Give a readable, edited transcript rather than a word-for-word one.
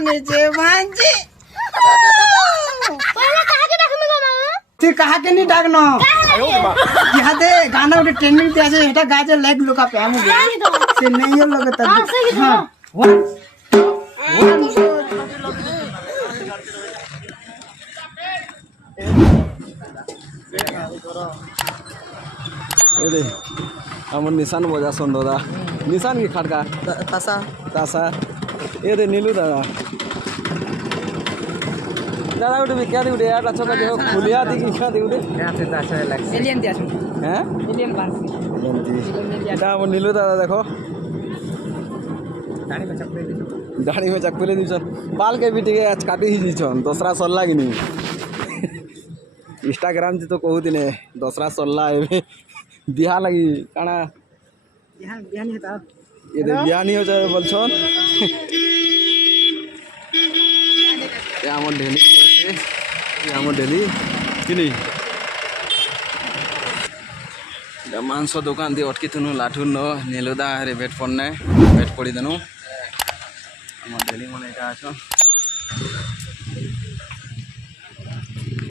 नीचे भांजी তুই কাহাকে নি ডাকনো ইহাতে গানা ওটা ট্রেনিং তে আছে এটা গাজে লাইক লোকা পে আমি সে নেই লোক তব হ্যাঁ এরে আমার নিশান বজা শুন দাদা নিশান কি খাটকা তাসা तासा ये दे नीलू दादा दादा उठे भी क्या दी उठे यार अच्छा का जो खुलिया दी की क्या दी उठे यहाँ से तासा लग एलियन दिया हैं एलियन बांस इटा वो नीलू दादा देखो दाढ़ी में चक्कू ले दी सन बाल के भी टिके आज काटी ही दी सन दूसरा सोल्ला की नहीं इंस्टाग्राम जी तो कहू दिने दूसरा सोल्ला है बिहा लगी काना यहाँ बिहान है ता ये दे बिहा नहीं हो जाए बोल छोन ये आमर डेली আছে ये आमर डेली कि नहीं मांस दुकान दी अटकी थुनु लाठुन न नेलुदा रे वेट पड़ना वेट पड़ी देनु आमर डेली मन এটা আছে